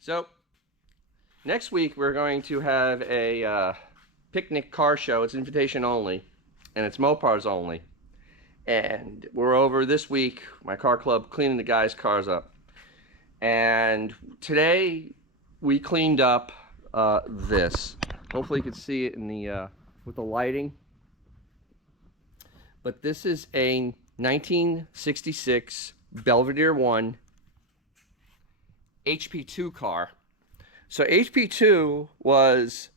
So next week we're going to have a picnic car show. It's invitation only, and it's Mopars only. And we're over this week, my car club, cleaning the guys' cars up. And today we cleaned up this. Hopefully you can see it in the with the lighting. But this is a 1966 Belvedere I HP2 car. So HP2 was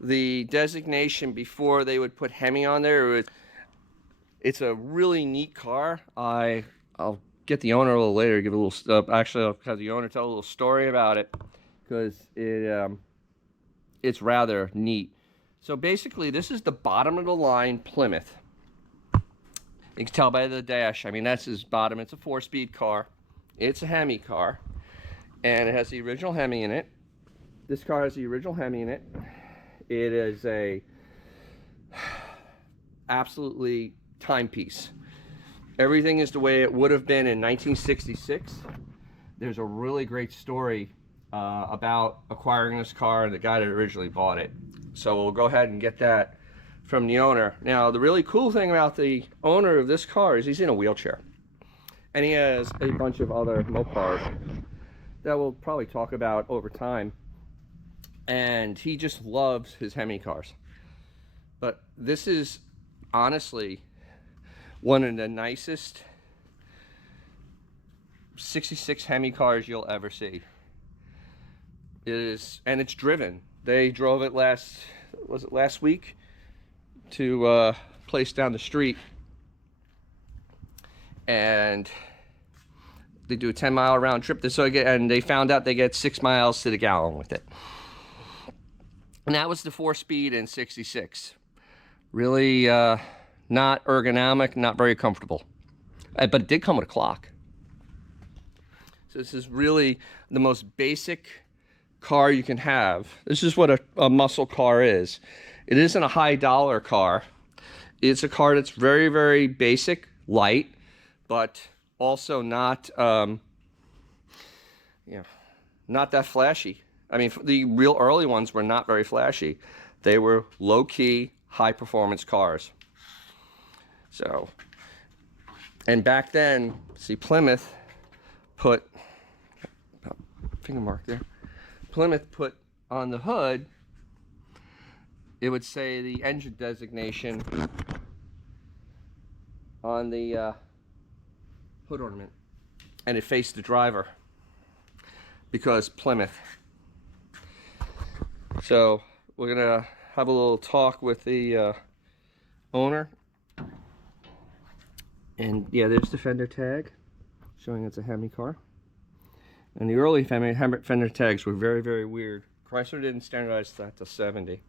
the designation before they would put Hemi on there. It's a really neat car. I'll get the owner a little later, give a little actually I'll have the owner tell a little story about it, because it's rather neat. So basically this is the bottom of the line Plymouth. You can tell by the dash. I mean, that's his bottom. It's a 4-speed car. It's a Hemi car, and it has the original Hemi in it. This car has the original Hemi in it. It is a absolutely timepiece. Everything is the way it would have been in 1966. There's a really great story about acquiring this car and the guy that originally bought it. So we'll go ahead and get that from the owner. Now, the really cool thing about the owner of this car is he's in a wheelchair. And he has a bunch of other Mopars that we'll probably talk about over time. And he just loves his Hemi cars. But this is honestly one of the nicest 66 Hemi cars you'll ever see. It is, and it's driven. They drove it last week to a place down the street, and they do a 10-mile round trip. And they found out they get 6 miles to the gallon with it. And that was the 4-speed in 66. Really not ergonomic, not very comfortable. But it did come with a clock. So this is really the most basic car you can have. This is what a muscle car is. It isn't a high dollar car. It's a car that's very, very basic, light, but also not not that flashy. I mean, the real early ones were not very flashy. They were low-key, high-performance cars. So, and back then, see, Plymouth put, finger mark there, Plymouth put on the hood, it would say the engine designation on the hood ornament, and it faced the driver, because Plymouth. So we're gonna have a little talk with the owner, and yeah, there's the fender tag showing it's a Hemi car. And the early fender tags were very, very weird. Chrysler didn't standardize that to 70.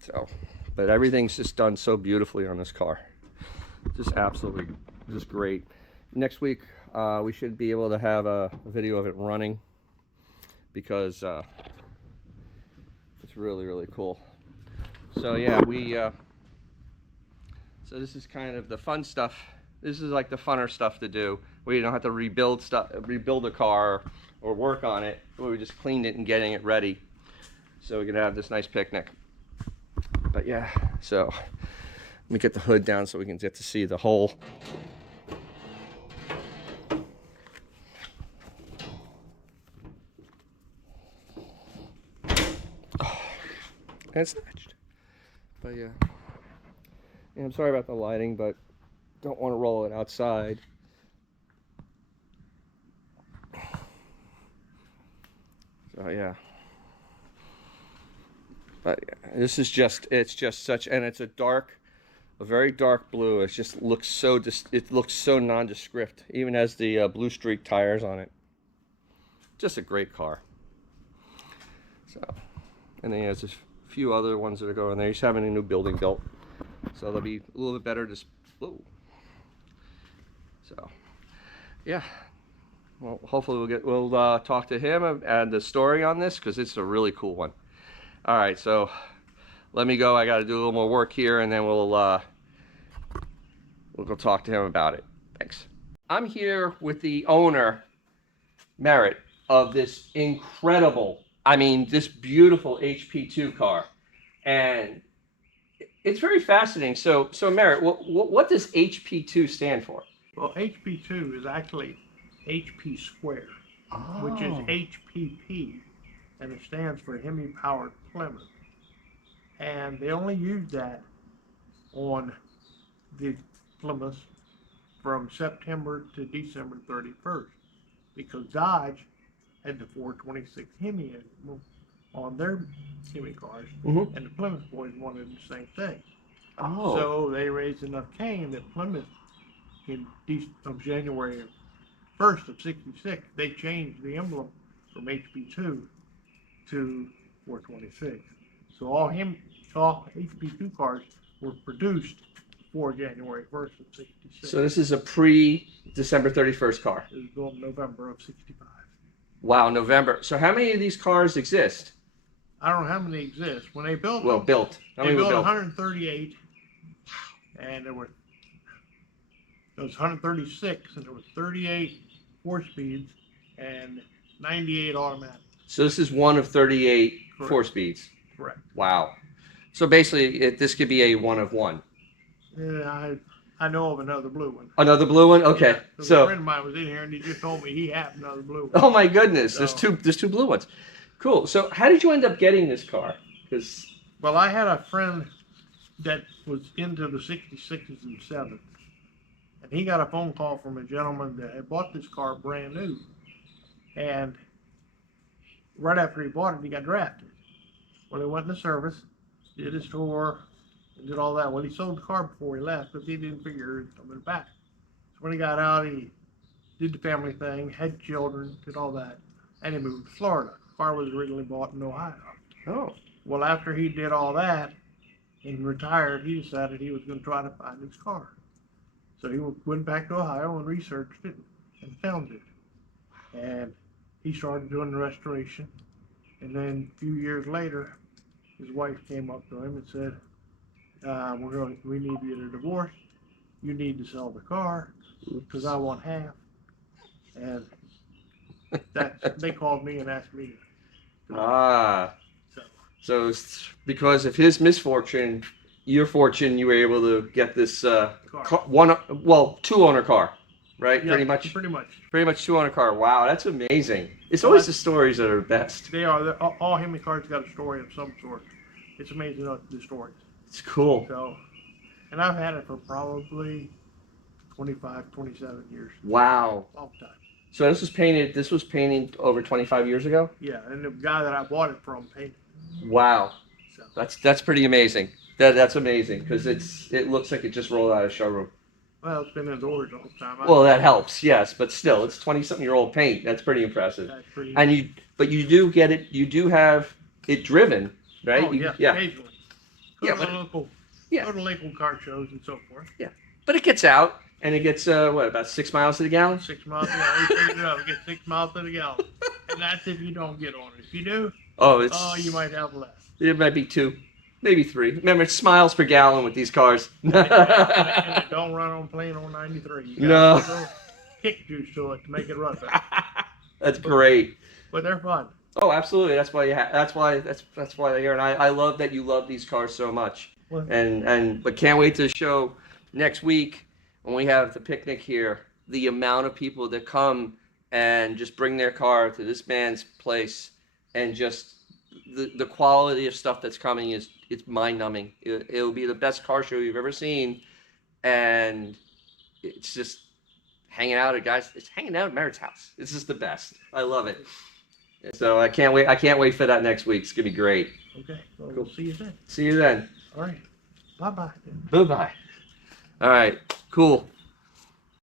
So, but everything's just done so beautifully on this car. Just absolutely, just great. Next week, we should be able to have a video of it running, because it's really, really cool. So yeah, so this is kind of the fun stuff. This is like the funner stuff to do, where you don't have to rebuild a car or work on it. We just cleaned it and getting it ready, so we can have this nice picnic. But yeah, so let me get the hood down so we can get to see the whole. Oh, and it's snatched. But yeah, I'm sorry about the lighting, but don't want to roll it outside. So yeah. But yeah, this is it's just such, and it's a very dark blue. It just looks so nondescript, even has the blue streak tires on it. Just a great car. So, and then he has a few other ones that are going there. He's having a new building built, so they'll be a little bit better. So, yeah. Well, hopefully we'll talk to him and the story on this, because it's a really cool one. All right, so let me go. I got to do a little more work here, and then we'll go talk to him about it. Thanks. I'm here with the owner Merritt, of this incredible, I mean, this beautiful HP2 car. And it's very fascinating. So Merritt, what does HP2 stand for? Well, HP2 is actually HP squared, which is Oh. HPP, and it stands for Hemi Powered Plymouth. And they only use that on the Plymouth from September to December 31st, because Dodge had the 426 Hemi on their Hemi cars, Mm-hmm. and the Plymouth boys wanted the same thing. Oh. So they raised enough cane that Plymouth, of January 1st of '66, they changed the emblem from HP2 to 426. So all HP2 cars were produced before January 1st of '66. So this is a pre-December 31st car. It was built in November of '65. Wow, November. So how many of these cars exist? I don't know how many exist. When they built Well, them, built. How they many were built built? 138, and there was 136, and there was 38 4-speeds and 98 automatics. So this is one of 38 Correct. 4-speeds. Correct. Wow. So basically, this could be a one of one. Yeah, I know of another blue one. Another blue one? Okay. Yeah, a So, friend of mine was in here and he just told me he had another blue one. oh my goodness, So- there's two blue ones. Cool. So how did you end up getting this car? Because Well, I had a friend that was into the '66s and '70s, and he got a phone call from a gentleman that had bought this car brand new, and right after he bought it, he got drafted. Well, he went in the service, did his tour, and did all that. Well, he sold the car before he left, but he didn't figure he was coming back. So when he got out, he did the family thing, had children, did all that, and he moved to Florida. The car was originally bought in Ohio. oh, Well, after he did all that and retired, he decided he was going to try to find his car. So he went back to Ohio and researched it and found it. And he started doing the restoration. And then a few years later, his wife came up to him and said, we need you to divorce. You need to sell the car because I want half. And they called me and asked me. ah. So So it's because of his misfortune, your fortune, you were able to get this two-owner car, right? yeah, Pretty much. Pretty much. Pretty much two-owner car. Wow, that's amazing. It's always the stories that are best. They are. All Hemi cars got a story of some sort. It's amazing the stories. It's cool. So, and I've had it for probably 25, 27 years. Wow. Long time. So this was painted over 25 years ago? Yeah, and the guy that I bought it from painted. Wow. So, That's pretty amazing. That's amazing because it looks like it just rolled out of showroom. well, it's been indoors all the time. Well, that helps, yes, but still, it's 20-something-year-old paint. That's pretty impressive. That's pretty. And you do get it. You do have it driven, right? Oh, yeah, yeah. occasionally. Yeah, Go to local car shows and so forth. But it gets out, and it gets about 6 miles to the gallon. 6 miles an hour. We figured it out. We get 6 miles to the gallon, and that's if you don't get on it. If you do, you might have less. It might be 2, maybe 3. Remember, it's miles per gallon with these cars. And it don't run on plain on 93. You No. got a kick juice to it to make it run better. That's great. But they're fun. Oh, absolutely. That's why that's why they're here. And I love that you love these cars so much. Well, But can't wait to show next week when we have the picnic here, the amount of people that come and just bring their car to this man's place, and just the quality of stuff that's coming it's mind-numbing. It'll be the best car show you've ever seen, and it's just hanging out at Merritt's house. It's just the best. I love it. So I can't wait for that next week. It's gonna be great. okay. Well, Cool. we'll see you then. See you then. All right. Bye-bye. Bye-bye. All right, cool.